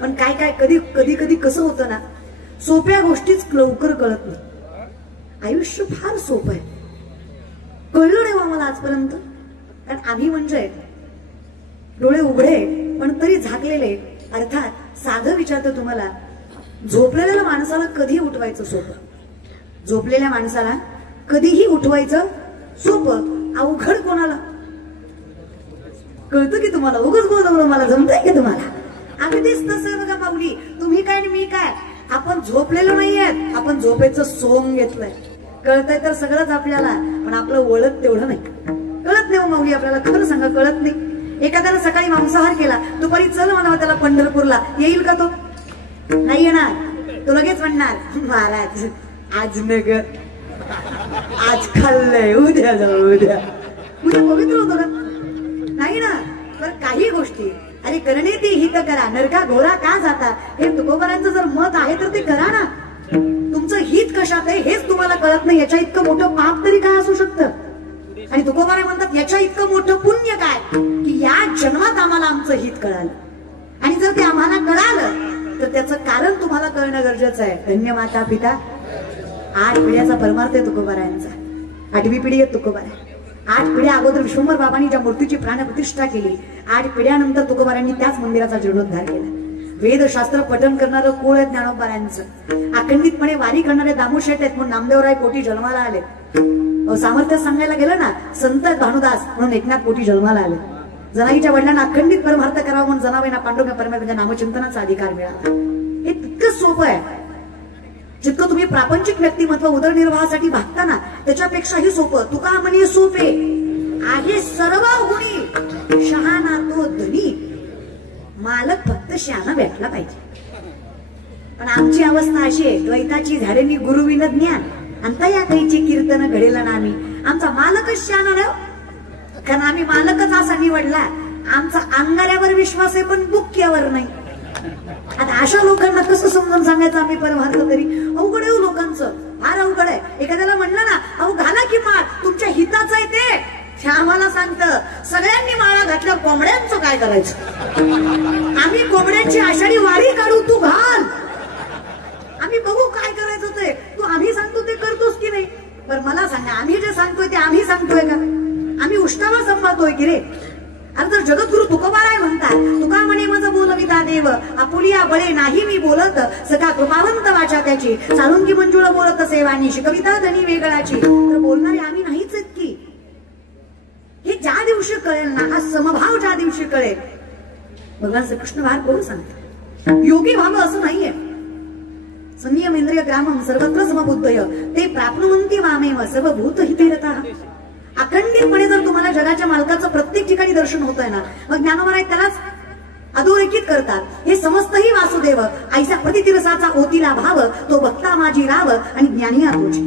पण काय काय कधी कधी कसं होतं ना, सोप्या गोष्टीच लवकर कळत नाही. आयुष्य फार सोपं आहे, कळलं नाही आम्हाला आजपर्यंत. कारण आम्ही म्हणजे डोळे उघडे पण तरी झाकलेले. अर्थात साधं विचारतो तुम्हाला, झोपलेल्या माणसाला कधी उठवायचं सोपं? झोपलेल्या माणसाला कधीही उठवायचं सोपं, अवघड कोणाला? कळतं की तुम्हाला? उगाच बोलवलं मला, जमतंय की तुम्हाला? अगदीच तसं बघा माऊली, तुम्ही काय आणि मी काय, आपण झोपलेलो नाहीये, आपण झोपेचं सोंग घेतलंय. कळतंय तर सगळंच आपल्याला, पण आपलं वळत तेवढं नाही. कळत नाही माऊली आपल्याला, खरं सांगा कळत नाही. एखाद्याला सकाळी मांसाहार केला, दुपारी चल म्हणावं त्याला पंढरपूरला, येईल का तो? नाही येणार. तो लगेच म्हणणार, महाराज आज नगर, आज खाल्लंय, उद्या जाऊ, उद्या पवित्र होतो का? नाही ना. तर काही गोष्टी, अरे करणे ती हित करा, नरका घोरा का जाता, हे तुकोबारांचं जर मत आहे तर ते करा ना. तुमचं हित कशात आहे हेच तुम्हाला कळत नाही, याच्या इतकं मोठं पाप तरी काय असू शकतं? आणि तुकोबारा म्हणतात याच्या इतकं मोठं पुण्य काय की या जन्मात आम्हाला आमचं हित कळालं. आणि जर ते आम्हाला कळालं तर त्याचं कारण तुम्हाला कळणं गरजेचं आहे. धन्य माता पिता. 8 पिढ्याचा परमार्थ आहे तुकोबारायांचा. 8वी पिढी आहे तुकोबारा. 8 पिढ्या अगोदर विश्वंभर बाबांनी ज्या मूर्तीची प्राणप्रतिष्ठा केली, 8 पिढ्यानंतर तुकोबारांनी त्याच मंदिराचा जीर्णोद्धार केला. वेदशास्त्र पठण करणारं कुळ आहे ज्ञानोबारांचं. अखंडितपणे वारी करणारे दामोशेठ आहेत म्हणून नामदेवराय पोटी जन्माला आले. सामर्थ्य सांगायला गेलं ना, संत भानुदास म्हणून एकनाथ पोटी जन्माला आले. जनाईच्या वडिलांना अखंडित परमार्थ करावा म्हणून जनाबाईंना पांडुरंग परमेश्वराच्या नामचिंतनाचा अधिकार मिळाला. हे तितकं सोपं आहे. जितकं तुम्ही प्रापंचिक व्यक्तिमत्व उदरनिर्वाहासाठी भागता ना, त्याच्यापेक्षाही सोपं. तुका म्हणे सोपे आहे सर्व गुणी, शहाणा तो धनी, मालक फक्त शहाणा भेटला पाहिजे. पण आमची अवस्था अशी आहे, द्वैताची झाडेनी गुरुविन ज्ञान, अंता या काहीची कीर्तन घडेल ना आम्ही. आमचा मालकच शहाणा नाही, कारण आम्ही मालकच असा निवडला. आमचा अंगाऱ्यावर विश्वास आहे पण बुक्क्यावर नाही. आता अशा लोकांना कसं समजून सांगायचं आम्ही परमार्थ? तरी अवघड आहे लोकांचं, फार अवघड आहे. एखाद्याला म्हणलं ना, अहो घाला की माळ, तुमच्या हिताचं आहे ते आम्हाला सांगतं. सगळ्यांनी माळा घातल्यावर कोंबड्यांचं काय करायचं? आम्ही कोंबड्यांची आषाढी वारी काढू, तू घाल, आम्ही बघू काय करायचं ते. तू आम्ही सांगतो ते करतोस की नाही? पण मला सांगा, आम्ही जे सांगतोय ते आम्ही सांगतोय का? आम्ही उष्टावर संभाळतोय की रे? अरे तर जगद्गुरु तुकोबाराय म्हणतात, तुका म्हणे मज बोलविता देव, आपुलिया बळे नाही मी बोलत, सखा कृपावंत वाचा त्याची, साळुंगी मंजुळ बोलत सेवानी, शिकविता धनी वेगळाची. तर बोलणारे आम्ही नाहीच आहेत की? हे ज्या दिवशी कळेल ना, हा समभाव ज्या दिवशी कळेल, भगवान श्रीकृष्ण बाहेर कोण सांगतात? योगी भाव असं नाहीये. संयमेंद्रिय ग्रामम सर्वत्र समबुद्धय ते प्राप्नुवन्ति मामेव सर्वभूत हितेरतः. अखंडितपणे जर तुम्हाला जगाच्या मालकाचं प्रत्येक ठिकाणी दर्शन होत आहे ना, मग ज्ञानोबा त्यालाच अधोरेखित करतात. हे समस्तही वासुदेव ऐसा प्रतितिरसाचा ओतीला भाव, तो भक्ता माझी राव आणि ज्ञानी तुझी.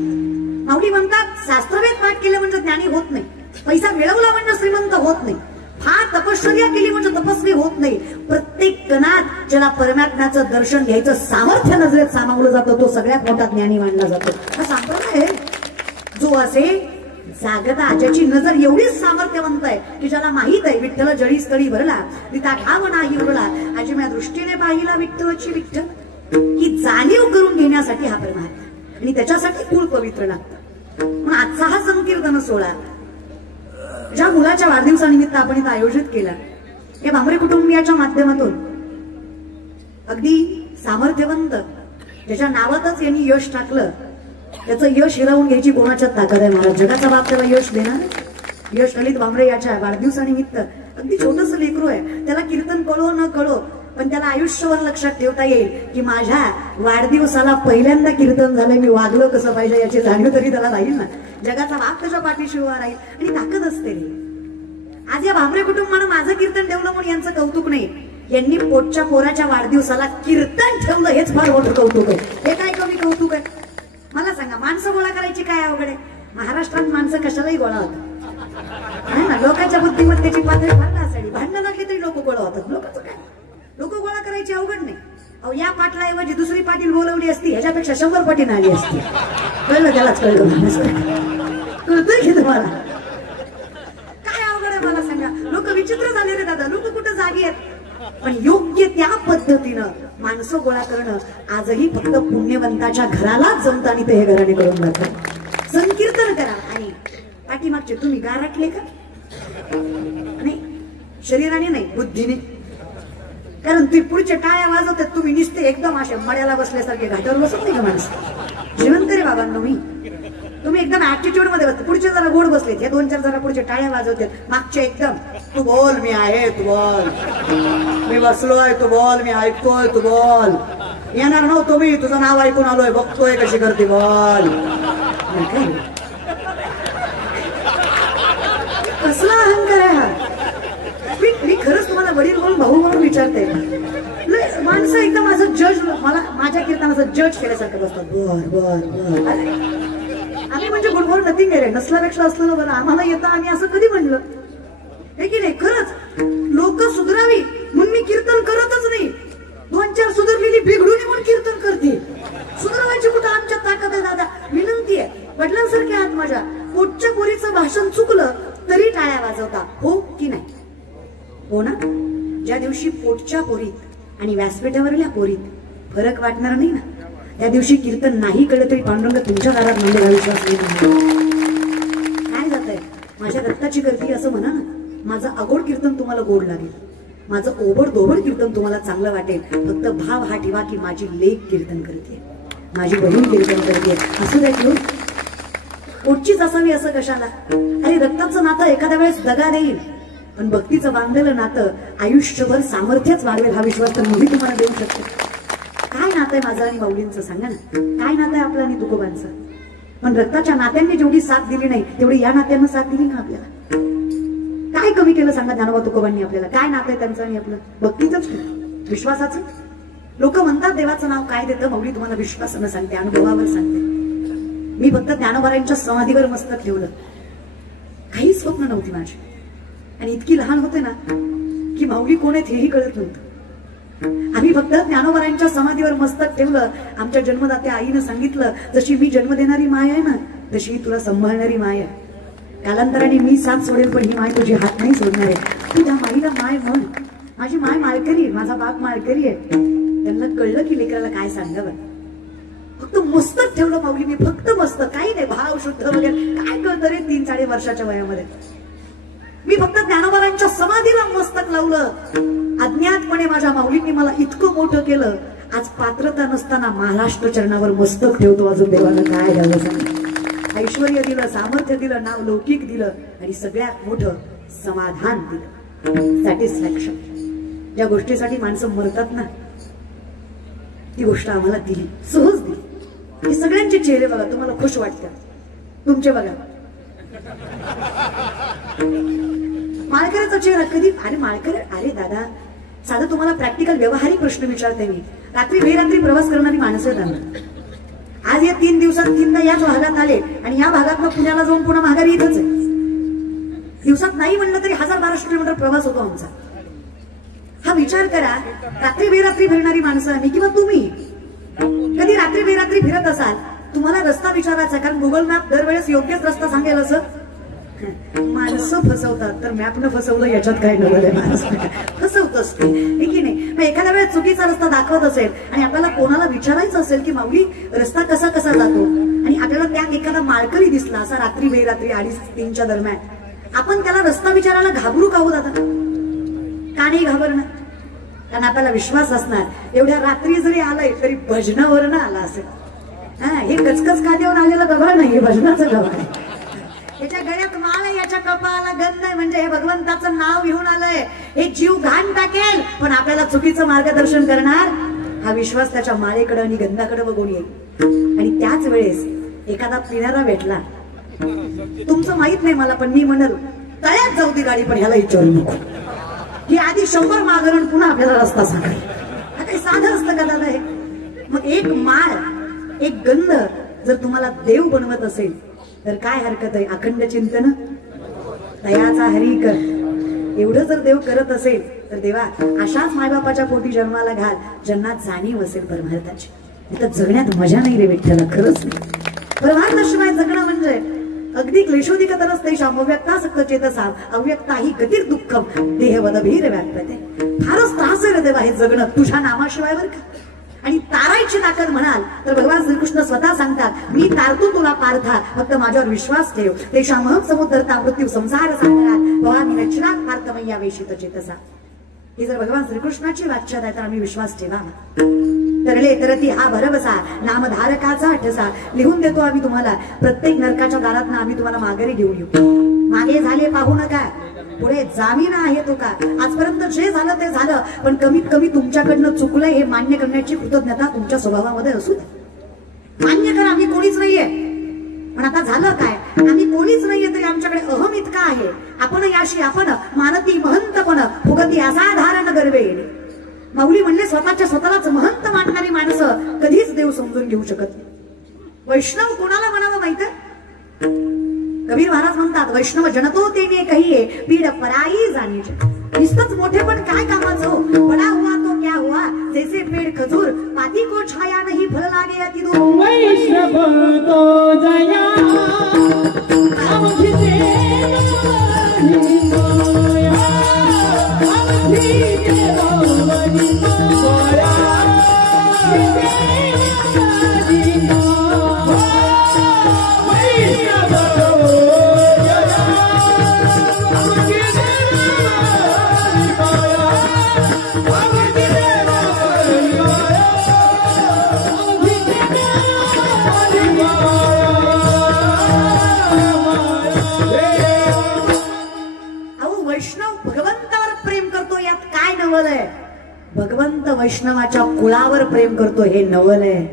माऊली म्हणतात, शास्त्रवेद पाठ केले म्हणजे ज्ञानी होत नाही, पैसा मिळवला म्हणजे श्रीमंत होत नाही, फार तपश्चर्या केली म्हणजे तपस्वी होत नाही. प्रत्येक कणात ज्याला परमात्म्याचं दर्शन घ्यायचं सामर्थ्य नजरेत सामावलं जातं, तो सगळ्यात मोठा ज्ञानी मानला जातो. हा संप्रदाय आहे जो असे जागता, ज्याची नजर एवढीच सामर्थ्यवंत आहे की ज्याला माहित आहे विठ्ठल जळी स्थळी भरला, तिथा ठाव नाही उरला, आजी दृष्टीने पाहिला विठ्ठलची विठ्ठल. ही जाणीव करून घेण्यासाठी हा परमार्थ, आणि त्याच्यासाठी कुळ पवित्र लागतं. म्हणून आजचा हा संकीर्तन सोहळा ज्या मुलाच्या वाढदिवसानिमित्त आपण इथं आयोजित केला, या भांबरे कुटुंबियाच्या माध्यमातून अगदी सामर्थ्यवंत, ज्याच्या नावातच यांनी यश टाकलं, त्याचं यश हिरावून घ्यायची कोणाच्यात ताकद आहे महाराज? जगाचा बाप त्याला यश देणार. यश ललित भांबरे याच्या वाढदिवसानिमित्त अगदी छोटस लेकरू आहे, त्याला कीर्तन कळो न कळो पण त्याला आयुष्यभर लक्षात ठेवता येईल की माझ्या वाढदिवसाला पहिल्यांदा कीर्तन झालंय, मी वागलो कसं पाहिजे याची जाणीव तरी त्याला राहील ना. जगाचा बाप त्याच्या पाठीशी उभा राहील आणि ताकद असते. आज या भांबरे कुटुंबानं माझं कीर्तन ठेवलं म्हणून यांचं कौतुक नाही, यांनी पोटच्या पोराच्या वाढदिवसाला कीर्तन ठेवलं हेच फार मोठं कौतुक आहे. हे काय कमी कौतुक आहे? मला सांगा, माणसं गोळा करायची काय अवघड आहे? महाराष्ट्रात माणसं कशालाही गोळा होतात ना. लोकांच्या बुद्धिमत्तेची पातळी फार असावी, भांडणं लागली तरी लोक गोळा होतात. लोकांचं काय, लोक गोळा करायची अवघड नाही. अहो या पाटला ऐवजी दुसरी पाटील बोलवली असती, ह्याच्यापेक्षा 100 पटीने आली असती. कळलं? त्यालाच कळलं. कळतंय की तुम्हाला? काय अवघड आहे मला सांगा? लोक विचित्र झाले रे दादा. लोक कुठं जागी आहेत? पण योग्य त्या पद्धतीनं माणसं गोळा करणं आजही फक्त पुण्यवंताच्या घरालाच जमतं आणि ते हे घराने करून जातात. संकीर्तन करा. आणि पाठीमागचे तुम्ही गारटले का? नाही, शरीराने नाही, बुद्धीने. कारण ते पुढचे टाळ्या वाजवतात, तुम्ही निसते एकदम असे मड्याला बसल्यासारखे घाटावर बसत नाही का माणसं? जिवंत रे बाबांनो मी. तुम्ही एकदम ऍटिट्यूड मध्ये बसते, पुढचे जरा गोड बसलेत, हे 2-4 जरा पुढचे टाळ्या वाजवतात, मागचे एकदम तू बोल मी आहे, तू बोल मी बसलोय, तू बोल मी ऐकतोय, तू बोल. येणार नव्हतो मी, तुझं नाव ऐकून आलोय, बघतोय कशी करते, बोल. कसला अहंकार आहे हा? मी खरंच तुम्हाला वडील म्हणून भाऊ म्हणून विचारते. माणसं एकदम असं जज, मला माझ्या कीर्तनाचं जज केल्यासारखं बसतात. बर बर बर. आम्ही म्हणजे गुड फॉर नथिंग आहे रे, नसल्यापेक्षा असलं बरं. आम्हाला येतं, आम्ही असं कधी म्हणलं हे की नाही? खरंच लोक सुधरावी म्हणून मी कीर्तन करतच नाही. 2-4 सुधरलेली बिघडून म्हणून कीर्तन करते. सुधरवायची कुठं आमच्या ताकद आहे दादा? विनंती आहे, वडिलांसारखे आहात माझ्या. पोटच्या पोरीचं भाषण चुकलं तरी टाळ्या वाजवता, हो की नाही? हो ना? ज्या दिवशी पोटच्या पोरीत आणि व्यासपीठावरल्या पोरीत फरक वाटणार नाही ना, त्या दिवशी कीर्तन नाही कळलं तरी पांडुरंग तुमच्या दारात म्हणजे विश्वास नाही. काय जात आहे? माझ्या रक्ताची करती असं म्हणा ना. माझं अगोड कीर्तन तुम्हाला गोड लागेल, माझं ओबड दोबड कीर्तन तुम्हाला चांगलं वाटेल. फक्त भाव हा ठेवा की माझी लेक कीर्तन करते, माझी बहीण कीर्तन करते. असू द्या की पोटचीच असावी असं कशाला? अरे रक्ताचं नातं एखाद्या वेळेस दगा देईल, पण भक्तीचं बांधलेलं नातं आयुष्यभर सामर्थ्यच वाढवेल हा विश्वास तर मी तुम्हाला देऊ शकते. काय नातं आहे माझं आणि माऊलींचं सांगा ना? काय नातं आहे आपलं आणि तुकोबांचं? पण रक्ताच्या नात्यांनी जेवढी साथ दिली नाही तेवढी या नात्यांना साथ दिली ना आपल्याला. काय कमी केलं सांगा ज्ञानोबा तुकोबांनी आपल्याला? काय नातं आहे त्यांचं आणि आपलं? भक्तीचंच, विश्वासाचं. लोक म्हणतात देवाचं नाव काय देतं? माऊली तुम्हाला विश्वासानं सांगते, अनुभवावर सांगते. मी फक्त ज्ञानोबारांच्या समाधीवर मस्तक ठेवलं, काही स्वप्न नव्हती माझी. आणि इतकी लहान होते ना की माऊली कोण आहेत हेही कळत नव्हतं. आम्ही फक्त ज्ञानोबारांच्या समाधीवर मस्तक ठेवलं. आमच्या जन्मदात्या आईनं सांगितलं, जशी मी जन्म देणारी माय आहे ना तशी तुला सांभाळणारी माय आहे. कालांतराने मी साथ सोडेल पण ही माय तुझी हात नाही सोडणार आहे. तू त्या माईला माय म्हण. माझी माय माळकरी, माझा बाप माळकरी आहे. त्यांना कळलं की लेकराला काय सांगावं. फक्त मस्तक ठेवलं माऊलीने, फक्त मस्तक, काही नाही भाव शुद्ध वगैरे काय कळतं रे 3-4 वर्षाच्या वयामध्ये. मी फक्त ज्ञानोबारांच्या समाधीला मस्तक लावलं. अज्ञातपणे माझ्या माऊलींनी मला इतकं मोठं केलं. आज पात्रता नसताना महाराष्ट्र चरणावर मस्तक ठेवतो. अजून देवाला काय द्यावं सांग? ऐश्वर्य दिलं, सामर्थ्य दिलं, नाव लौकिक दिलं आणि सगळ्यात मोठं समाधान दिलं, सॅटिस्फॅक्शन. ज्या गोष्टीसाठी माणसं मरतात ना ती गोष्ट आम्हाला दिली, सहज दिली. हे सगळ्यांचे चेहरे बघा, तुम्हाला खुश वाटतात. तुमचे बघा, माळकऱ्याचा चेहरा कधी, अरे माळकर, अरे दादा साधा तुम्हाला प्रॅक्टिकल व्यावहारिक प्रश्न विचारते मी. रात्री बेरात्री प्रवास करणारी माणसं आहेत. आज या 3 दिवसात 3दा याच भागात आले आणि या भागात पुण्याला जाऊन पुन्हा माघारी इथंच आहे. दिवसात नाही म्हणलं तरी 1000-1200 किलोमीटर प्रवास होतो आमचा. हा विचार करा, रात्री बेरात्री फिरणारी माणसं आम्ही किंवा तुम्ही कधी रात्री बेरात्री फिरत असाल, तुम्हाला रस्ता विचारायचा, कारण गुगल मॅप दरवेळेस योग्यच रस्ता सांगेल असं. माणसं फसवतात, तर मॅपनं फसवलं याच्यात काय नवल आहे? माणसं फसवतच ते की नाही. मग एखाद्या वेळेस चुकीचा रस्ता दाखवत असेल आणि आपल्याला कोणाला विचारायचं असेल की माऊली रस्ता कसा कसा जातो, आणि आपल्याला त्यात एखादा माळकरी दिसला असा रात्री बेरात्री 2:30-3च्या दरम्यान, आपण त्याला रस्ता विचारायला घाबरू का हो दादा? का नाही घाबरणार? कारण आपल्याला विश्वास असणार एवढ्या रात्री जरी आलाय तरी भजनावर ना आला असेल. हे कचकच खाद्यावर आलेलं गव्हाळ नाही, हे भजनाचं गव्हाळ आहे. याच्या गळ्यात माळ आहे, याच्या कपाळाला गंध आहे, म्हणजे हे भगवंताचं नाव घेऊन आलंय. हे जीव घाण टाकेल पण आपल्याला चुकीचं मार्गदर्शन करणार, हा विश्वास त्याच्या माळेकडे आणि गंधाकडे बघून येईल. आणि त्याच वेळेस एखादा पिणारा भेटला, तुमचं माहित नाही मला, पण मी म्हणल तळ्यात जाऊ ती गाडी, पण ह्याला विचारू नको. ही आधी 100 मागरण पुन्हा आपल्याला रस्ता सांगाय. काही साधं असतं का दादा हे? मग एक माळ, एक गंध जर तुम्हाला देव बनवत असेल तर काय हरकत आहे? अखंड चिंतन दयाचा हरी कर, एवढं जर देव करत असेल तर देवा अशाच मायबापाच्या पोटी जन्माला घाल, ज्यांना जाणीव असेल परमार्थाची. इथं जगण्यात मजा नाही रे विठ्ठला, खरंच नाही. परमार्थाशिवाय जगणं म्हणजे अगदी क्लेशोदिकतरच तेषां अव्यक्ता सक्त चेतसा अव्यक्ता ही गतिर्दुःखम देहवदभीर व्याप्यते. फारच त्रास आहे रे देवा हे जगणं तुझ्या नामाशिवाय बर का. आणि तारायची ताकद म्हणाल तर भगवान श्रीकृष्ण स्वतः सांगतात मी तारतो तुला पार्था फक्त माझ्यावर विश्वास ठेव. तेषामहं समुद्रता मृत्यू संसार सागरात भवानी रचनात पार्थमय्या वेशित चेतसा. ही जर भगवान श्रीकृष्णाची वाच्यता आहे तर आम्ही विश्वास ठेवावा. तरले तरती हा भरवसा नामधारकाचा ठसा. लिहून देतो आम्ही तुम्हाला प्रत्येक नरकाच्या दारातनं आम्ही तुम्हाला माघारी घेऊन येऊ. मागे झाले पाहू नका पुढे जामीन आहे तो का. आजपर्यंत जे झालं ते झालं पण कमीत कमी तुमच्याकडनं चुकलंय हे मान्य करण्याची कृतज्ञता तुमच्या स्वभावामध्ये असू दे. मान्य करा आम्ही कोणीच नाहीये पण आता झालं काय आम्ही कोणीच नाहीये तरी आमच्याकडे अहम इतका आहे. आपण याशी आपण मानती महंतपण फुगती असाधारण गर्वे. माऊली म्हणले स्वतःलाच महंत मानणारी माणसं कधीच देव समजून घेऊ शकत नाही. वैष्णव कोणाला म्हणावं माहिती. कबीर महाराज म्हणतात वैष्णव जनतो तेने कहिए पीड पराई जानी. नुसतंच मोठे पण काय कामाचं हो. बडा हुआ तो क्या हुआ जैसे पेड़ खजूर पाती को छाया नहीं फल लागे अति दूर. वैष्णव तो जया भगवंत वैष्णवाच्या कुळावर प्रेम करतो हे नवल आहे.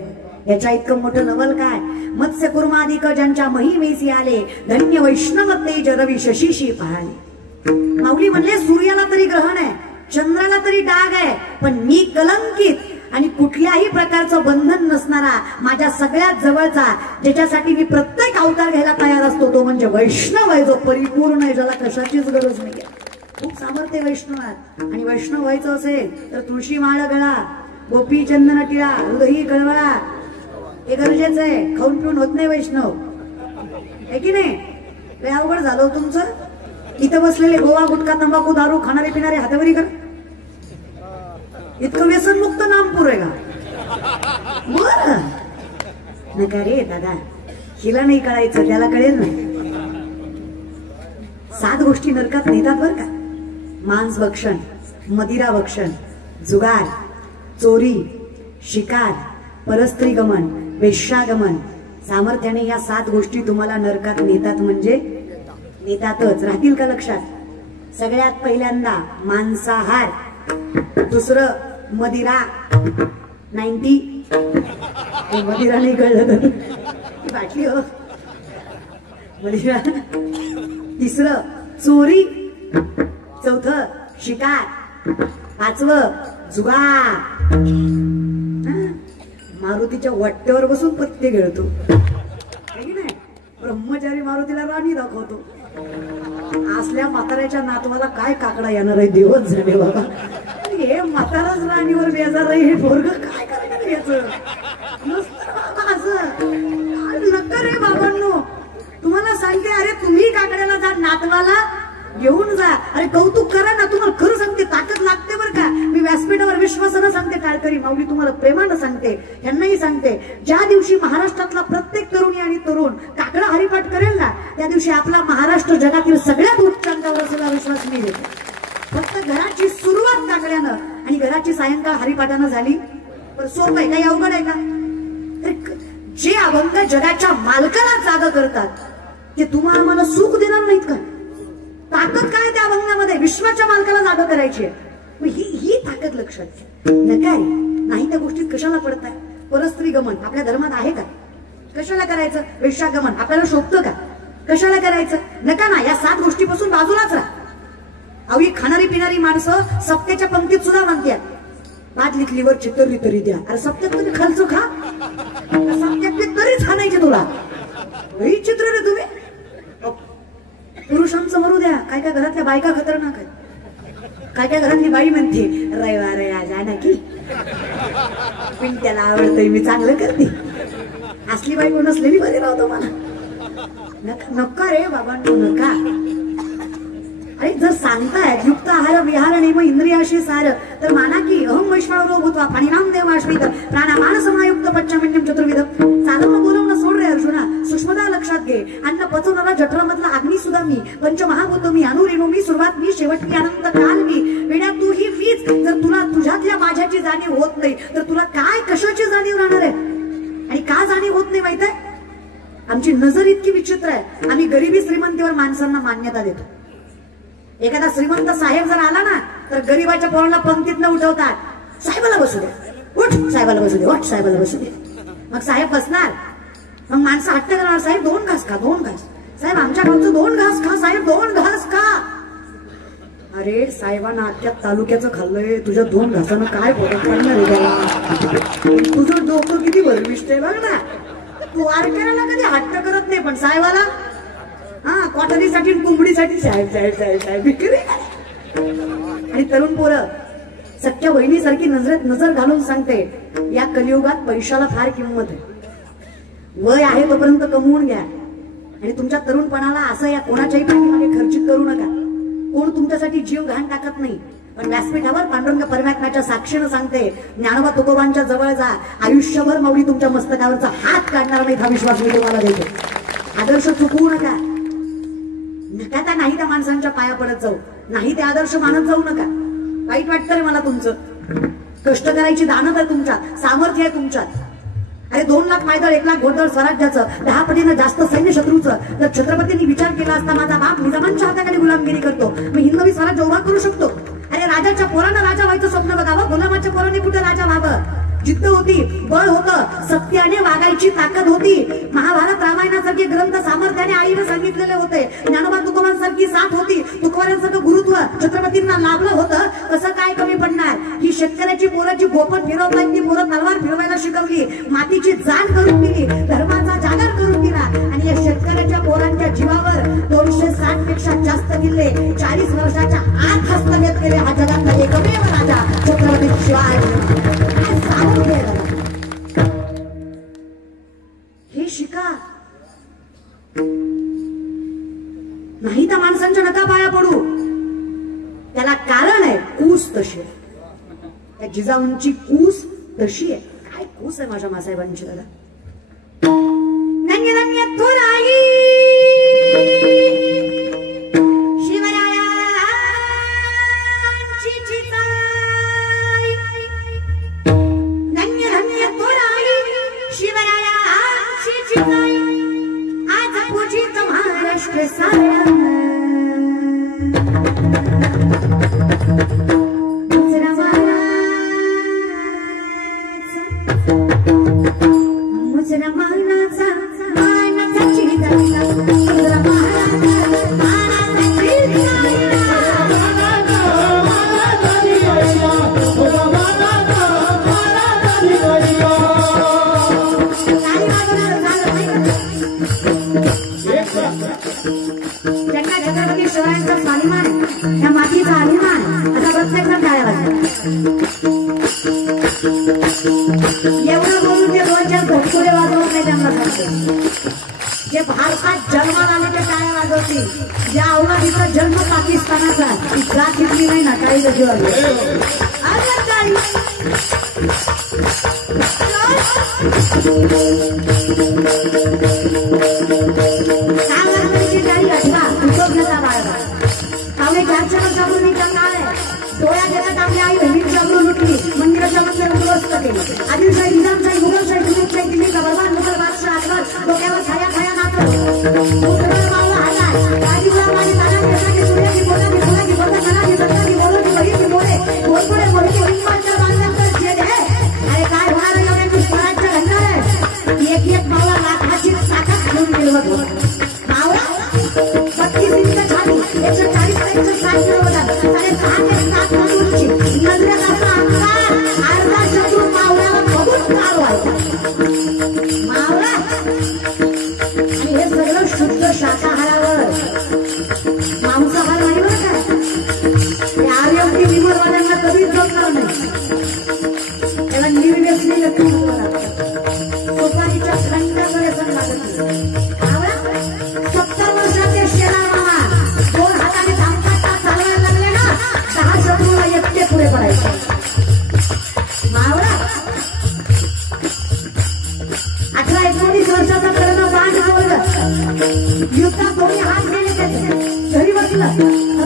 याच्या इतकं मोठं नवल काय. मत्स्य कुर्माधिक ज्यांच्या महिमेसी आले धन्य वैष्णव तेज रवी शशीशी पाहाले. माऊली म्हणले सूर्याला तरी ग्रहण आहे चंद्राला तरी डाग आहे पण मी कलंकित आणि कुठल्याही प्रकारचं बंधन नसणारा माझ्या सगळ्यात जवळचा ज्याच्यासाठी मी प्रत्येक अवतार घ्यायला तयार असतो तो म्हणजे वैष्णव आहे. जो परिपूर्ण आहे ज्याला कशाचीच गरज नाही. खूप सामर्थ्य वैष्णवात. आणि वैष्णव व्हायचं असेल तर तुळशी माळ गळा गोपी चंदन टिळा हृदयी कळवळा हे गरजेचं आहे. खाऊन पिऊन होत नाही वैष्णव आहे की नाही. लय अवघड झालं तुमचं. इथं बसलेले गोवा गुटखा तंबाखू दारू खाणारे पिणारे हातावरी कर. इतकं व्यसनमुक्त नामपूर आहे का. बर नका रे दादा हिला नाही कळायचं त्याला कळेल नाही. 7 गोष्टी नरकात नेतात बर का. मांस भक्षण मदिरा भक्षण जुगार चोरी शिकार परस्त्रीगमन वेश्यागमन. सामर्थ्याने या 7 गोष्टी तुम्हाला नरकात नेतात म्हणजे नेतातच. राहतील का लक्षात. सगळ्यात पहिल्यांदा मांसाहार. दुसरं मदिरा 90 मदिरा नाही कळलं तर बाटली हो मदिरा. तिसरं चोरी. चौथं शिकार. 5वं जुगार. मारुतीच्या वाट्यावर बसून पत्ते खेळतो नाही. ब्रह्मचारी मारुतीला राणी दाखवतो. असल्या म्हाताऱ्याच्या नातवाला काय काकडा येणार आहे देवच झाले बाबा. हे म्हाताराच राणीवर बेजार आहे. हे पोरग काय करणार याचं नक्कर रे बाबांनो. तुम्हाला सांगते अरे तुम्ही काकड्याला जा नातवाला घेऊन जा. अरे कौतुक करा ना. तुम्हाला खरं सांगते ताकद लागते बरं का. मी व्यासपीठावर विश्वासानं सांगते टाळकरी माऊली तुम्हाला प्रेमानं सांगते यांनाही सांगते. ज्या दिवशी महाराष्ट्रातला प्रत्येक तरुणी आणि तरुण काकडा हरिपाठ करेल ना त्या दिवशी आपला महाराष्ट्र जगातील सगळ्यात उच्चांकावर असलेला विश्वास मी देतो. फक्त घराची सुरुवात काकड्यानं आणि घराची सायंकाळ हरिपाठानं झाली पण सोपं आहे. काही अवघड आहे का. जे अभंग जगाच्या मालकाला जागा करतात ते तुम्हाला आम्हाला सुख देणार नाहीत का. ताकद काय त्या अभंगामध्ये विश्वाच्या मालकाला जागा करायची आहे. ही ताकद लक्षात नका. नाही त्या गोष्टीत कशाला पडताय. परस्त्री गमन आपल्या धर्मात आहे का. कशाला करायचं. वेश्यागमन आपल्याला शोभतं का. कशाला करायचं. नका ना. या 7 गोष्टीपासून बाजूलाच राहा. अवी खाणारी पिणारी माणसं सप्त्याच्या पंक्तीत सुद्धा म्हणतात बादलीत लिव्हर चितरली तरी द्या. अरे सप्त्यात तुम्ही खालचं खा सप्त्यात तरीच खाणायचे तुला. ही चित्र रे तुम्ही. पुरुषांचं मरू द्या. काय काय घरातल्या बायका खतरनाक आहेत. काय काय घरातली बाई म्हणते रविवार आला ना की पण त्याला आवडतंय मी चांगलं करते. असली बाई कोण असलेली बरी राहतो मला. नका रे बाबांनो नका. आणि जर सांगतायत युक्त आहार विहार नेम इंद्रियाशी सार, तर माना की अहम वैश्वानरो भूत्वा फाणिनाम देवाश्वित प्राणामान समायुक्त पच्चामिन्यम चतुर्विध. चालवणं बोलवणं सोड रे अर्जुना, सूक्ष्मता लक्षात घे. अन्न पचवणारा जठरामधला अग्नी सुद्धा मी, पंचमहाभूत मी, अनुरेणू मी, सुरुवात मी, शेवट मी, अनंत काल मी. वेड्या तू ही मीच. जर तुला तुझ्यातल्या माझ्याची जाणीव होत नाही तर तुला काय कशाची जाणीव राहणार आहे? आणि का जाणीव होत नाही माहित आहे? आमची नजर इतकी विचित्र आहे, आम्ही गरिबी श्रीमंतीवर माणसांना मान्यता देतो. एखादा श्रीमंत साहेब जर आला ना तर गरीबाच्या पोरांना पंक्तीत न उठवतात, साहेबाला बसू द्या, उठ साहेबाला बसू दे, उठ साहेबाला बसू दे. मग साहेब बसणार, मग माणसं हट्ट करणार, साहेब 2 घास खा, 2 घास. साहेब आमच्या गावचं 2 घास खा, साहेब 2 घास खा. अरे साहेबांना अख्ख्या तालुक्याचं खाल्लंय, तुझ्या 2 घासानं काय फरक पडणार आहे? तुझं डोकं किती भरविष्ट बघ ना. तू वारकऱ्याला कधी हट्ट करत नाही, पण साहेबाला हा क्वाटरीसाठी कोंबडीसाठी साहेब साहेब साहेब साहेब विक्री. आणि तरुण पोरं सख्या बहिणीसारखी नजरेत नजर घालून सांगते, या कलियुगात पैशाला फार किंमत आहे. वय आहे तोपर्यंत कमवून घ्या. आणि तुमच्या तरुणपणाला असं या कोणाच्याही पाठीमागे खर्चित करू नका. कोण तुमच्यासाठी जीव घाण टाकत नाही. पण व्यासपीठावर पांडुरंग परमात्म्याच्या साक्षीनं सांगते, ज्ञानोबा तुकोबांच्या जवळ जा, आयुष्यभर माऊली तुमच्या मस्तकावरचा हात काढणार नाही, हा विश्वास मी तुम्हाला देतो. आदर्श चुकवू नका. नका त्या नाही त्या माणसांच्या पाया पडत जाऊ, नाही ते आदर्श मानत जाऊ नका. वाईट वाटतं रे मला तुमचं. कष्ट करायची दानत आहे तुमच्यात, सामर्थ्य आहे तुमच्यात. अरे 2 लाख पायदळ, 1 लाख घोडदळ स्वराज्याचं, 10 पटीनं जास्त सैन्य शत्रूचं. जर छत्रपतींनी विचार केला असता, माझा बाप निजामांच्या हाताखाली गुलामगिरी करतो, मी हिंदवी स्वराज्य उभा करू शकतो. अरे राजाच्या पोरानं राजा व्हायचं स्वप्न बघावं, गुलामाच्या पोराने कुठे राजा व्हावं. जिद्द होती, बळ होतं, सत्याने वागायची ताकद होती. महाभारत रामायणासारखे ग्रंथ सामर्थ्याने आईने सांगितलेले होते. ज्ञानोबा तुकोबांसारखी साथ होती, तुकोबांसारखं गुरुत्व छत्रपतींना लाभलं होतं. कसं काय कमी पडणार? ही शेतकऱ्याची पोराची गोपन फिरवताना ती पोरं तलवार फिरवायला शिकवली, मातीची जाण करून दिली, धर्माचा जागर करून दिला. आणि या शेतकऱ्याच्या पोरांच्या जीवावर 260 पेक्षा जास्त किल्ले 40 वर्षाच्या आत हस्तगत केले. हा जगातला एकमेव राजा छत्रपती शिवाजी. हे शिका. नाही त्या माणसांच्या नका पाया पडू. त्याला कारण आहे, कूस तशी आहे. त्या जिजाऊंची कूस तशी आहे. काय कूस आहे माझ्या मासाहेबांची दादा. नन्य नन्य थोराई जे भारतात जन्माला आले ते टाळ्या वाजवतील. ज्या अवलादीचा जन्म पाकिस्तानाचा, ती जात घेतली नाही ना काही डोळ्या घेतात आपल्या आई बहिणीची अब्रू लुटली, मंदिराच्या मंदिर उद्ध्वस्त केली. आदिलशाही, निजामशाही, मुघलशाही, दिलीपशाही, दिल्लीचा बलवान मुघल बादशाह अकबर डोक्यावर छाया छाया नाचत. मावला हातात राजीवरावांनी ताना केसाची सूर्याची बोलाची फुलाची बोलता कलाची सत्ताची बोलती बहीची बोले बोलपुरे बोलकी हिंदमांच्या बांधल्यावर जे आहे. अरे काय होणार आहे एवढ्यांनी स्वराज्य घडणार आहे. एक मावळा लाखाची ताकद घेऊन गेलो होतो. मावळा 32 इंच छाती, 140 ते 160 किलो वजन, 6.5 ते 7 मजूरची नजरेचा अर्धा शत्रू मावळ्याला बघून काळ व्हायचा. मावळा आणि हे सगळं शुद्ध शाकाहारावर, मांसाहार नाही बरं का. आरोग्य विमरवाल्यांना कधीच जमणार नाही. त्याला निर्व्यसनी व्यक्ती सुपारीच्या खंडाचं व्यसन लागत नाही. 70 वर्षाचे शेरा मामा 2 हाताने धामतात पडायचं. मावळा 18-19 वर्षाचा करणं वाट आवडलं. युद्धात दोन्ही हात गेले त्याचे. घरी बसलं.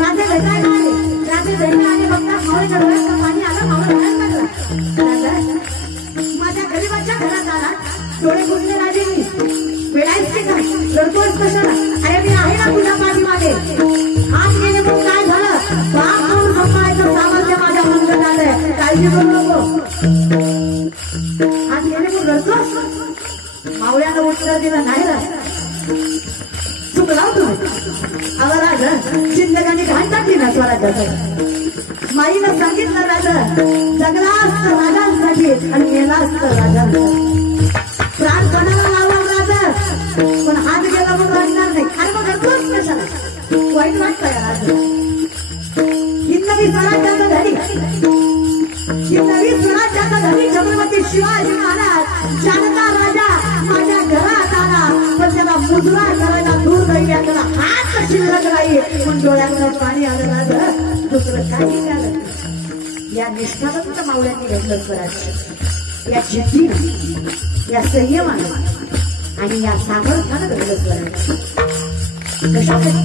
राजे भेटायला आले. राजे भेटायला आले बघता मावळ्याच्या डोळ्यात पाणी आलं. मावळा रडायला लागला. माझ्या गरीबाच्या घरात आला. डोळे पुसले राजेंनी. वेळायचे का लढतोच कशाला? अरे मी आहे ना तुझ्या पाठीमागे. हात गेले मग काय झालं? बाप म्हणून संभाळायचं सामर्थ्य माझ्या मंगत आलंय. काळजी करू नको. हात गेले मग लढतोस? मावळ्यानं उत्तर दिलं नाही रा चुकला तुम्ही. अगं राजा जिंदगानी घाण टाकली ना स्वराज्याचं. माईनं सांगितलं राजा जगलास तर राजांसाठी आणि मेलास तर राजांसाठी. प्राण कोणाला लावला राजा पण हात गेला म्हणून वाटणार नाही. अरे मग घरतोच कशाला? वाईट वाटतंय राजा. ही नवी स्वराज्याचा धडी ही नवी स्वराज्याचा धडी छत्रपती शिवाजी महाराज जानता राजा माझ्या घरात आला. पण त्याला मुजरा करायला दूर नाही त्याला हात शिल्लक नाही. पण डोळ्याला पाणी आलं राजा. दुसरं काही झालं. या निष्ठावंत मावळ्यांनी घेतलं स्वराज्य. या जिद्दीनं या संयमानं आणि या सामर्थ्यानं घडलं स्वराज्य. कशासाठी?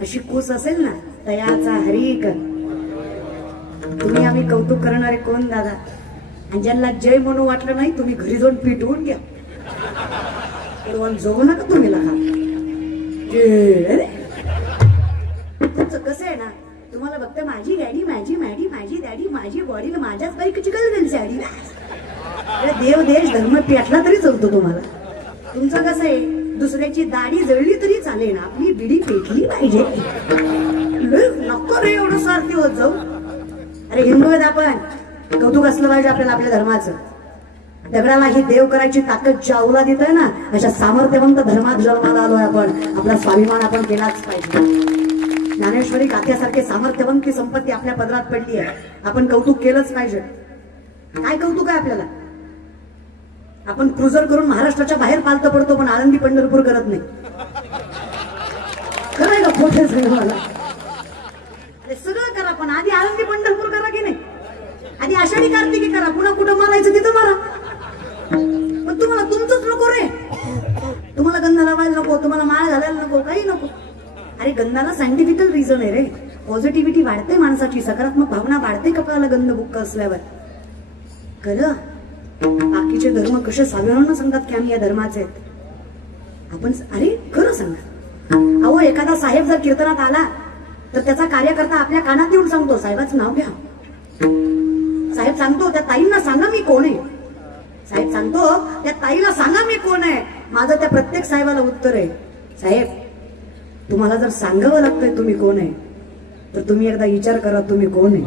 अशी कूस असेल ना तयाचा हरिक. तुम्ही आम्ही कौतुक करणारे कोण दादा? आणि ज्यांना जय म्हणू वाटलं नाही तुम्ही घरी जाऊन पिटवून घ्या. जाऊ नका तुम्ही लहान. तुमचं कसं आहे ना तुम्हाला बघते माझी डॅडी माझी मॅडी माझी डॅडी माझी बॉडीला माझ्याच बाईकची गलगल साडी. देव देश धर्म पेटला तरी चलतो तुम्हाला. तुमचं कसं आहे दुसऱ्याची दाढी जळली तरी चालेल ना आपली बिडी पेटली पाहिजे. नको रे एवढं स्वार्थी होत जाऊ. अरे हिंदू आहेत आपण. कौतुक असलं पाहिजे आपल्याला आपल्या धर्माचं. दगडाला ही देव करायची ताकद जाऊला देत आहे ना अशा सामर्थ्यवंत धर्मात जन्माला आलोय आपण. आपला स्वाभिमान आपण केलाच पाहिजे. ज्ञानेश्वरी गाथ्यासारखे सामर्थ्यवंत संपत्ती आपल्या पदरात पडली आहे. आपण कौतुक केलंच पाहिजे. काय कौतुक आहे आपल्याला? आपण क्रुझर करून महाराष्ट्राच्या बाहेर पालतं पडतो पण आळंदी पंढरपूर करत नाही. करायला खोटे सगळं मला. सगळं करा पण आधी आळंदी पंढरपूर करा की नाही? आधी आषाढी कार्तिकी करा. पुन्हा कुठं मारायचं तिथं मारा. पण तुम्हाला तुमचंच नको रे. तुम्हाला गंध लावायला नको. तुम्हाला माळ घालायला नको. काही नको. अरे गंधाला सायंटिफिकल रिझन आहे रे. पॉझिटिव्हिटी वाढते माणसाची. सकारात्मक भावना वाढते कपाळाला गंध बुक्क असल्यावर. खरं बाकीचे धर्म कसे साधारण सांगतात की आम्ही या धर्माचे आहेत. आपण अरे खरं सांगा. अहो एखादा साहेब जर कीर्तनात आला तर त्याचा कार्यकर्ता आपल्या कानात येऊन सांगतो साहेबाचं नाव घ्या. साहेब सांगतो त्या ताईंना सांगा मी कोण आहे. साहेब सांगतो त्या ताईला सांगा मी कोण आहे. माझं त्या प्रत्येक साहेबाला उत्तर आहे साहेब तुम्हाला जर सांगावं लागतंय तुम्ही कोण आहे तर तुम्ही एकदा विचार करा तुम्ही कोण आहे.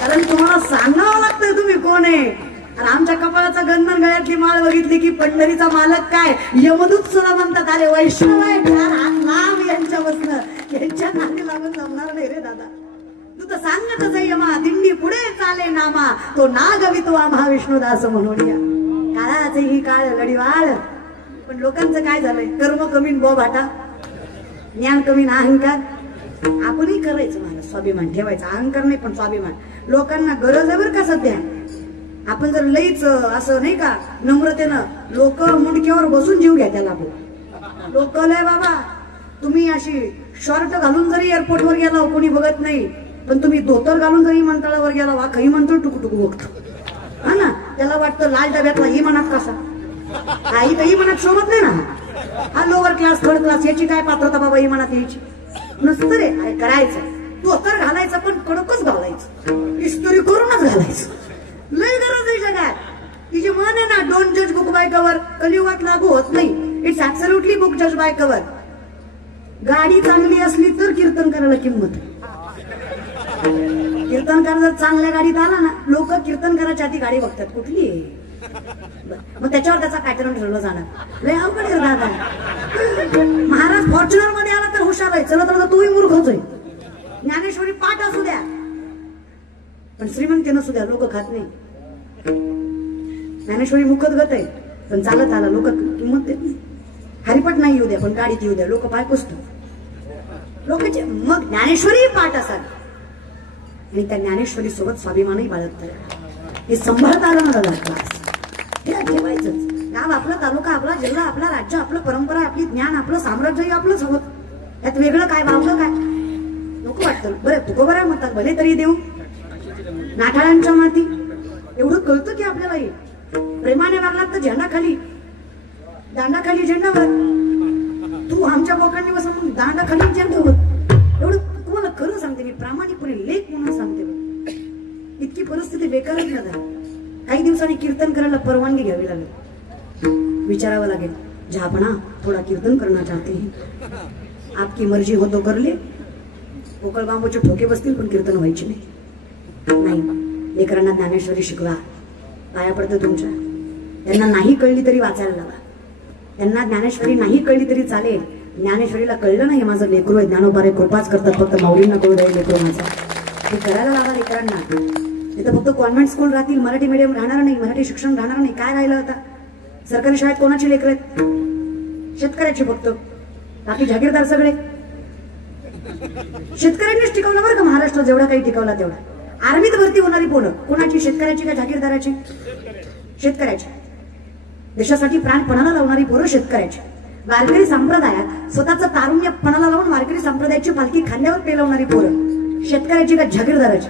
कारण तुम्हाला सांगावं लागतंय तुम्ही कोण आहे. आणि आमच्या कपाळाचा गंधन गळ्यातली माळ बघितली की पंढरीचा मालक काय यमदूत सुद्धा म्हणतात, अरे वैष्णव आहे फार हात लांब यांच्या बसणं, यांच्या नादी लागून जमणार नाही रे दादा. तू तर सांगतच आहे यमा, दिंडी पुढे चाले नामा, तो नागवितो महाविष्णुदास म्हणून. या काळाचे ही काळ लढीवाळ. पण लोकांचं काय झालंय, कर्म कमी बो भाटा, ज्ञान कमी ना अहंकार. आपणही करायचं मला स्वाभिमान ठेवायचा, अहंकार नाही पण स्वाभिमान. लोकांना गरज आहे बरं का सध्या. आपण जर लईच असं नाही का नम्रतेनं, लोक मुंडक्यावर बसून जीव घ्या त्याला. लोक लय बाबा, तुम्ही अशी शॉर्ट घालून जरी एअरपोर्टवर गेला कोणी बघत नाही, पण तुम्ही धोतर घालून जरी विमानतळावर गेला वा काही म्हणतो टुकटुकू बघतो. हा ना, त्याला वाटतं लाल डब्यातला ही मनात कसा, काही काही मनात शोभत नाही ना. हा लोअर क्लास थर्ड क्लास याची काय पात्रता बाबा ही मनात यायची नसतं रे. करायचं धोतर घालायचं पण कडकच घालायचं, इस्त्री करूनच घालायचं. लय गरज आहे जगात. तिची मन आहे ना, डोंट जज बुक बाय कव्हर, कलियुगात लागू होत नाही. इट्स ऍब्सोल्युटली बुक जज बाय कव्हर. गाडी चांगली असली तर कीर्तन करायला किंमत. कीर्तनकार जर चांगल्या गाडीत आला ना, लोक कीर्तनकाराच्या आधी गाडी बघतात कुठली आहे, मग त्याच्यावर त्याचा पॅटर्न ठरवलं जाणार. लय अवघड आहे दादा. महाराज फॉर्च्युनर मध्ये आला तर हुशार आहे, चला तर तोही मूर्खच आहे. ज्ञानेश्वरी पाठ असू द्या पण श्रीमंतीनं सुद्धा लोक खात नाही. ज्ञानेश्वरी मुखत गत आहे पण चालत आला लोक किंमत देत नाही. हरिपाठ नाही येऊ द्या पण गाडीत येऊ द्या, लोक पाय पुसतात लोकांचे. मग ज्ञानेश्वरी पाठ असावी आणि त्या ज्ञानेश्वरी सोबत स्वाभिमानही बाळगतात. हे सांभाळता आलं ना दादा, हे ठेवायचंच. गाव आपला, तालुका आपला, जिल्हा आपला, राज्य आपलं, परंपरा आपली, ज्ञान आपलं, साम्राज्यही आपलंच हवं. त्यात वेगळं काय वावलं काय नको वाटतं. बरं तुकोबरा म्हणतात भले तरी देऊ नाठाळांच्या माती. एवढं कळतं की आपल्याला प्रेमाने वागलात तर झेंडाखाली, दांडाखाली झेंडावर. तू आमच्या बोकांनी बसून दांडाखाली झेंडावर. एवढं तुम्हाला खरं सांगते मी, प्रामाणिकपणे लेख म्हणून सांगते. इतकी परिस्थिती बेकारच नाही. काही दिवसांनी कीर्तन करायला परवानगी घ्यावी लागेल, विचारावं लागेल, जहापणा थोडा कीर्तन करना चाहते हैं, आपकी मर्जी हो तो कर ले. पोकळ बांबूचे ठोके बसतील पण कीर्तन व्हायचे नाही. लेकरांना ज्ञानेश्वरी शिकवा, पाया पडतं तुमच्या. त्यांना नाही कळली तरी वाचायला लावा. त्यांना ज्ञानेश्वरी नाही कळली तरी चालेल. ज्ञानेश्वरीला कळलं नाही माझं लेकरू आहे, ज्ञानोबारे कृपाच करतात, फक्त माऊलींना कळू द्यायला लेकरू माझा. हे करायला लावा लेकरांना. तिथं फक्त कॉन्व्हेंट स्कूल राहतील, मराठी मीडियम राहणार नाही, मराठी शिक्षण राहणार नाही. काय राहिलं आता? सरकारी शाळेत कोणाची लेकर आहेत? शेतकऱ्याची फक्त. बाकी जागीरदार सगळे. शेतकऱ्यांनीच टिकवलं बरं का महाराष्ट्र, जेवढा काही टिकवला तेवढा. आर्मीत भरती होणारी पोरं कोणाची? शेतकऱ्याची का जागीरदाराची? शेतकऱ्याची. देशासाठी प्राण पणाला लावणारी पोरं शेतकऱ्याची. वारकरी संप्रदायात स्वतःचं तारुण्य पणाला लावून वारकरी संप्रदायाची पालखी खांद्यावर पेलवणारी पोरं शेतकऱ्याची का जागीरदाराची?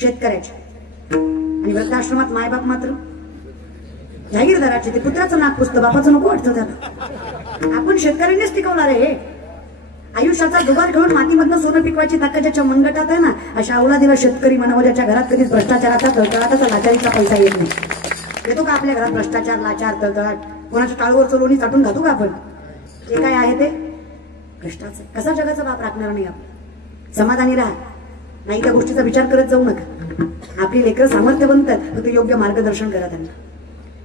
शेतकऱ्याची. आणि वृद्धाश्रमात मायबाप मात्र जागीरदाराचे. ते पुत्राचं नाक पुसतं, बापाचं नको वाटतं त्याला. आपण शेतकऱ्यांनीच टिकवणार आहे. आयुष्याचा जुगार घेऊन मातीमधनं सोनं पिकवायची ताकद ज्याच्या मनगटात आहे ना, अशा अवलादीला शेतकरी म्हणावं ज्याच्या घरात कधीच भ्रष्टाचाराचा तळतळाटाचा लाचारीचा पैसा येत नाही. येतो का आपल्या घरात भ्रष्टाचार, लाचार, तळतळाट? कोणाच्या टाळूवरचं लोणी चाटून खातो का आपण? जे काय आहे ते कष्टाचं. कसा जगाचा बाप राखणार नाही आपण? समाधानी राहा, नाही त्या गोष्टीचा विचार करत जाऊ नका. आपली लेकरं सामर्थ्य बनतात, फक्त योग्य मार्गदर्शन करा त्यांना.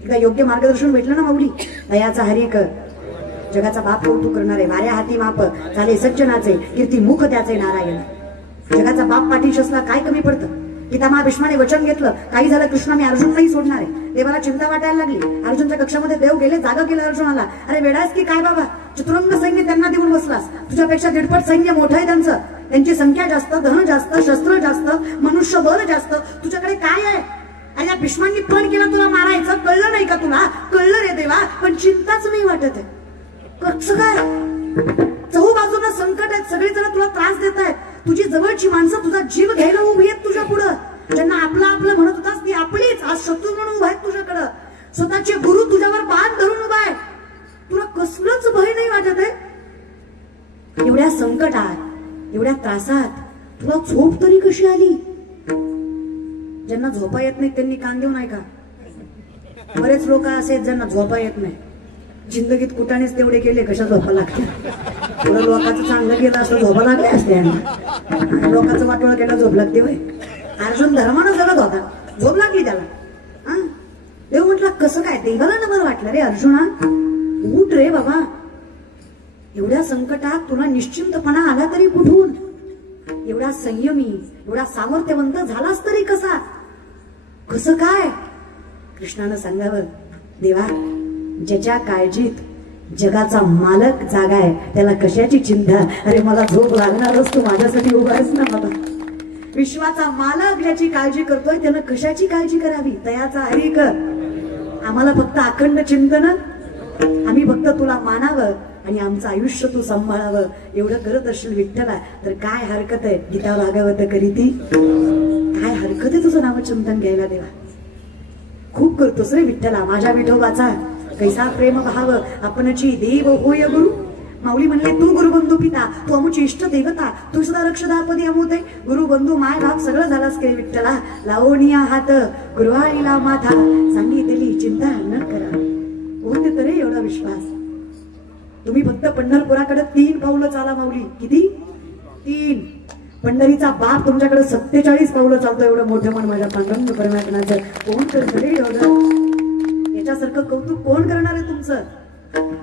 एकदा योग्य मार्गदर्शन भेटलं ना माऊली, दयाचा हरिक जगाचा बाप कौतुक करणार आहे. वाऱ्या हाती माप झाले सज्जनाचे, कीर्ती मुख त्याचे नारायण. जगाचा बाप पाठीशी असला काय कमी पडतं? पितामहा भीष्माने वचन घेतलं, काही झालं कृष्णा मी अर्जुन नाही सोडणार आहे. देवाला चिंता वाटायला लागली. अर्जुनच्या कक्षामध्ये देव गेले, जागा केलं अर्जुनाला. अरे वेडास की काय बाबा, चतुरंग सैन्य त्यांना देऊन बसलास. तुझ्यापेक्षा दीडपट सैन्य मोठं आहे त्यांचं. त्यांची संख्या जास्त, धन जास्त, शस्त्र जास्त, मनुष्यबळ जास्त. तुझ्याकडे काय आहे? अरे या भीष्मांनी पण केलं तुला मारायचं, कळलं नाही का तुला? कळलं रे देवा, पण चिंताच नाही वाटत आहे. कसं काय? चहूबाजूला संकट आहेत, सगळेजण तुला त्रास देत आहेत. तुझी जवळची माणसं तुझा जीव घ्यायला उभी आहेत तुझ्या पुढं. ज्यांना आपलं आपलं म्हणत होतास ती आपलीच आज शत्रू म्हणून उभा आहेत तुझ्याकडं. स्वतःचे गुरु तुझ्यावर बाण धरून उभा आहे. तुला कसलंच भय नाही वाटत आहे? एवढ्या संकटात, एवढ्या त्रासात तुला झोप तरी कशी आली? ज्यांना झोपा येत नाही त्यांनी कान देऊ नाही का? बरेच लोक असे आहेत ज्यांना झोपा येत नाही. जिंदगीत कुठानेच तेवढे केले, कशा झोपा लागते? थोडं लोकांचं चांगलं केलं असं झोपा लागले असते. लोकांचं वाटोळं केलं झोप लागते. होय, अर्जुन धर्मानं जगत होता, झोप लागली त्याला. देव म्हटला कसं काय? देवाला न बरं वाटलं रे अर्जुना, उठ रे बाबा, एवढ्या संकटात तुला निश्चिंतपणा आला तरी कुठून? एवढा संयमी, एवढा सामर्थ्यवंत झालास तरी कसा? कसं काय? कृष्णानं सांगावं, देवा, ज्याच्या काळजीत जगाचा मालक जागा आहे त्याला कशाची चिंता? अरे मला झोप लागणारच, तू माझ्यासाठी उभा आहेस ना बाबा. विश्वाचा मालक ज्याची काळजी करतोय त्यानं कशाची काळजी करावी? तयाचा हरी कर. आम्हाला फक्त अखंड चिंतन, आम्ही फक्त तुला मानावं आणि आमचं आयुष्य तू सांभाळावं एवढं करत असेल विठ्ठला तर काय हरकत आहे? गीता भागवत करीती, काय हरकत आहे तुझं नामचिंतन घ्यायला? देवा खूप करतोस रे विठ्ठला, माझ्या विठोबाचा कैसा प्रेम भाव आपणची देव होय गुरु. माऊली म्हणले, तू गुरुबंधू पिता, तू अमुची इष्ट देवता, तू सुद्धा रक्षदापदी अमुते. गुरु बंधू माय बाप सगळं झालास के विठ्ठला. लावणीया हात गुरुवाईला माथा, सांगितली चिंता न करा. होते तरी एवढा विश्वास. तुम्ही फक्त पंढरपुराकडे 3 पावलं चाला माऊली. किती? 3. पंढरीचा बाप तुमच्याकडे 47 पावलं चालतो. एवढं मोठं मन माझ्या पांडुरंग परमात्म्याचं. कोण करत रे एवढं? याच्यासारखं कौतुक कोण करणार आहे तुमचं?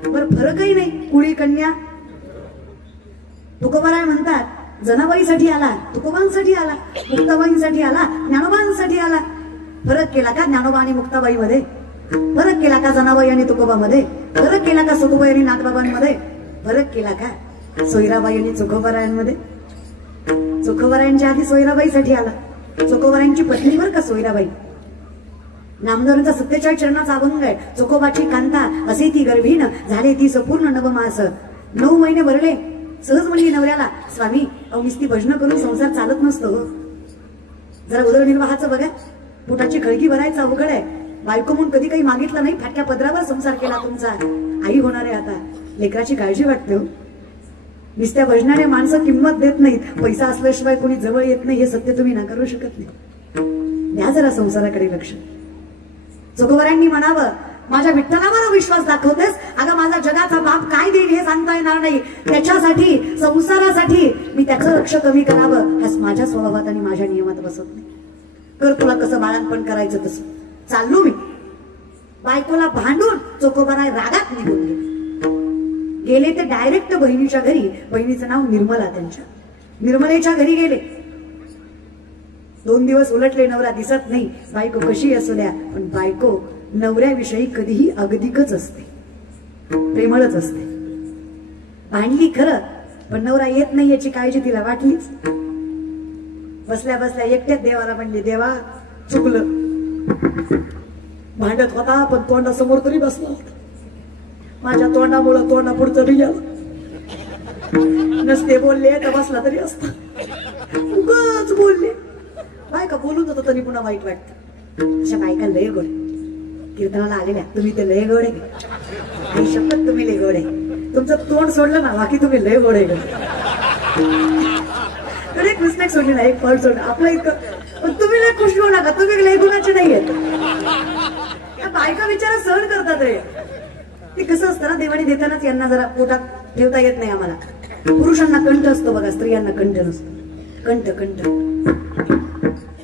बरं फरकही नाही. कुळी कन्या तुकोबाराय म्हणतात, जनाबाईसाठी आला, तुकोबांसाठी आला, मुक्ताबाईंसाठी आला, ज्ञानोबांसाठी आला. फरक केला का ज्ञानोबा आणि मुक्ताबाई मध्ये? फरक केला का जनाबाई आणि तुकोबामध्ये? फरक केला का सुखोबाई आणि नाथबाबांमध्ये? फरक केला का सोयराबाई आणि चोखोबारायांमध्ये? चोखोबारायांच्या आधी सोयराबाईसाठी आला. चोखोबारायांची पत्नी बर का सोयराबाई. नामदेवांचा 47 चरणाचा अभंग आहे. चोखोबाची कांता असे ती गर्भीन झाले ती संपूर्ण नवमास. 9 महिने भरले. सहज म्हणली नवऱ्याला, स्वामी अहो नुसती भजन करून संसार चालत नसतो हो, जरा उदरनिर्वाहाचं बघा. पोटाची खळगी भरायचा अवघड आहे. बायको म्हणून कधी काही मागितलं नाही, फाटक्या पदरावर संसार केला तुमचा. आई होणार आहे आता, लेकराची काळजी वाटते हो. नुसत्या भजनाने माणसं किंमत देत नाहीत. पैसा असल्याशिवाय कोणी जवळ येत नाही हे सत्य तुम्ही नाकारू शकत नाही. द्या जरा संसाराकडे लक्ष. चोखोबारायांनी म्हणावं, माझ्या विठ्ठलावर विश्वास दाखवतेस? अगं माझा जगाचा बाप काय देईल हे सांगता येणार नाही. त्याच्यासाठी, संसारासाठी मी त्याचं लक्ष कमी करावं हाच माझ्या स्वभावात आणि माझ्या नियमात बसत नाही. कर तुला कसं बाळांपण करायचं तसं. चाललो मी. बायकोला भांडून चोखोबाराय रागात निघून गेले. ते डायरेक्ट बहिणीच्या घरी. बहिणीचं नाव निर्मला. त्यांच्या निर्मलेच्या घरी गेले. 2 दिवस उलटले, नवरा दिसत नाही. बायको कशी असू द्या पण बायको नवऱ्याविषयी कधीही अगतिकच असते, प्रेमळच असते. भांडली खरं पण नवरा येत नाही याची काळजी तिला वाटलीच. बसल्या बसल्या एकट्यात देवाला म्हणले, देवा चुकलं. भांडत होता पण तोंडासमोर तरी बसला होता. माझ्या तोंडामुळं तोंडा पुढचं बियालं. नसते बोलले तर बसला तरी असता. उगाच बोलले. बायका बोलून होतं तरी पुन्हा वाईट वाटतं. अशा बायका लय गोड. कीर्तनाला आलेल्या तुम्ही ते लय गोड आहे. काही शपथ तुम्ही लय गोड आहे. तुमचं तोंड सोडलं ना बाकी तुम्ही लय गोड आहे. एक मिस्टेक सोडली ना, एक फॉल्ट सोडलं आपलं इतकं. पण तुम्ही लय खुश होऊ नका, तुम्ही लय गुणाचे नाहीयेत. बायका विचार सहन करतात रे. ते कसं असतं ना, देवाने देतानाच यांना जरा पोटात ठेवता येत नाही आम्हाला. पुरुषांना कंठ असतो बघा, स्त्रियांना कंठ नसतो. कंठ कंठ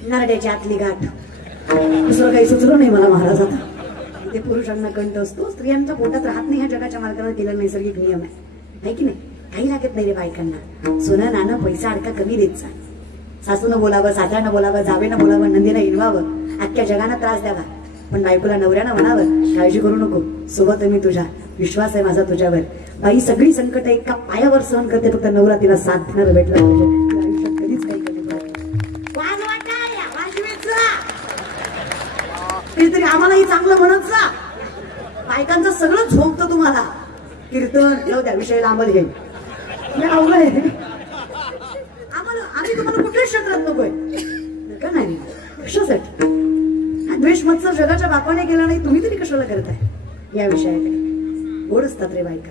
नरड्याची आतली गाठ. दुसरं काही सुचलं नाही मला महाराज आता. ते पुरुषांना कंठ असतो, स्त्रियांच्या पोटात राहत नाही. ह्या जगाच्या मालकानं केलेला नैसर्गिक नियम आहे की नाही? काही लागत नाही रे बायकांना. सोनं नाणं पैसा अडका कमी देत जा. सासूनं बोलावं, सासऱ्यानं बोलावं, जावेनं बोलावं, नंदीनं हिंडवावं, अख्ख्या जगानं त्रास द्यावा. पण बायकोला नवऱ्यानं म्हणावं, काळजी करू नको, सोबत मी तुझ्या, विश्वास आहे माझा तुझ्यावर. बाई सगळी संकट एका पायावर सहन करते, फक्त नवरा तिला साथ देणार भेटला पाहिजे. आयुष्यात कधीच काही कमी तरी आम्हालाही चांगलं म्हणत जा. बायकांचं सगळं झोपतं तुम्हाला. कीर्तन येऊ द्या, विषय लांबल घेईल अवघड आहे आम्हाला. आम्ही तुम्हाला कुठल्याच क्षेत्रात नकोय का? नाही कशासाठी? द्वेष मत्सर जगाच्या बापाने केला नाही, तुम्ही तरी कशाला करताय या विषयाकडे? गोड असतात रे बायका.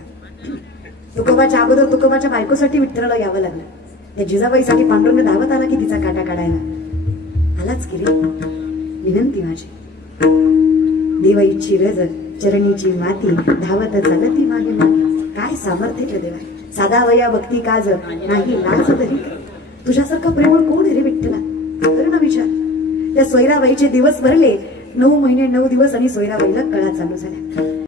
तुकोबाच्या अगोदर तुकोबाच्या बायकोसाठी विठ्ठलाला यावं लागलं. त्या जिजाबाईसाठी पांडुरंग धावत आला की तिचा काटा काढायला. आलाच की रे. विनंती माझी, देवाईची रज चरणीची माती, धावत चालती मागे मागे. काय सामर्थ्य रे देवा. साधा वया भक्ती काज नाही लाज तरी. तुझ्यासारखा प्रेमळ कोण रे विठ्ठला? कर ना विचार. त्या सोयराबाईचे दिवस भरले. 9 महिने 9 दिवस आणि सोयराबाईला कळा चालू झाल्या.